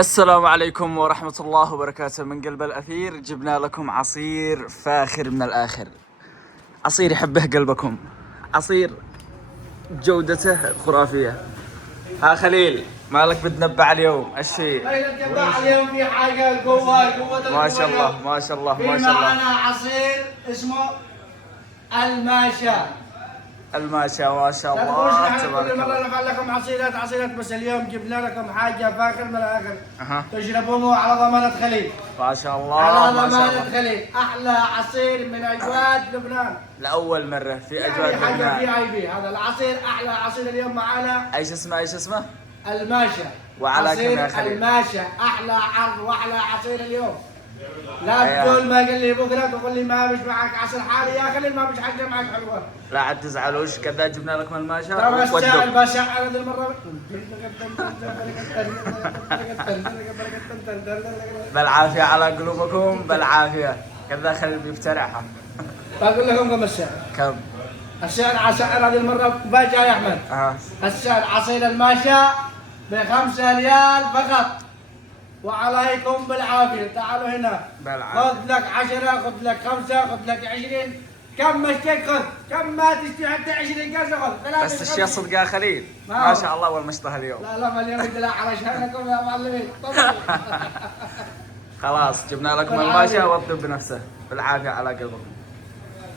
السلام عليكم ورحمة الله وبركاته. من قلب الأثير جبنا لكم عصير فاخر من الآخر، عصير يحبه قلبكم، عصير جودته خرافية. ها خليل، مالك بتنبع اليوم؟ الشيء اليوم في حاجة قوة ما شاء الله ما شاء الله ما في شاء الله. معنا عصير اسمه الماشا. الماشا ما شاء لا الله تقولش تبارك كل مرة الله. نفعل لكم عصيرات، بس اليوم جبنا لكم حاجة فاخر من الآخر. أها تشربوه على ضمانة خليل. ما شاء الله على ما شاء ضمانة الله. خليل، أحلى عصير من أجواد لبنان. لأول مرة في أجواء يعني حاجة لبنان. VIP. هذا العصير أحلى عصير اليوم معانا. ايش اسمه ايش اسمه؟ الماشا. وعلى كم يا عصير خليل؟ الماشا أحلى عرض وأحلى عصير اليوم. لا أيوة. تقول ما قال لي بكره تقول لي ما مش معك عصير حالي يا خليل، ما مش حاجه معك حلوه. لا عاد تزعلوش، كذا جبنا لكم الماشا ترى السعر ودوا. بشع هذه المره. بالعافية على قلوبكم، بالعافية. كذا خليل بيفترعها. بقول لكم كم السعر؟ كم؟ السعر هذه المره باجع يا احمد. السعر عصير الماشا ب5 ريال فقط، وعليكم بالعافيه. تعالوا هنا بالعافية. خذ لك 10، خذ لك 5، خذ لك 20. كم مشتك خذ، كم ما تشتري حتى 20 قرش خذ. بس الشيء صدق يا خليل، ما ما هو. شاء الله والمشطة اليوم. لا ما اليوم يدلع على شأنكم يا معلمين. طبعا. خلاص جبنا لكم بالعافية. الماشا وابدوا بنفسه. بالعافية على قلبكم.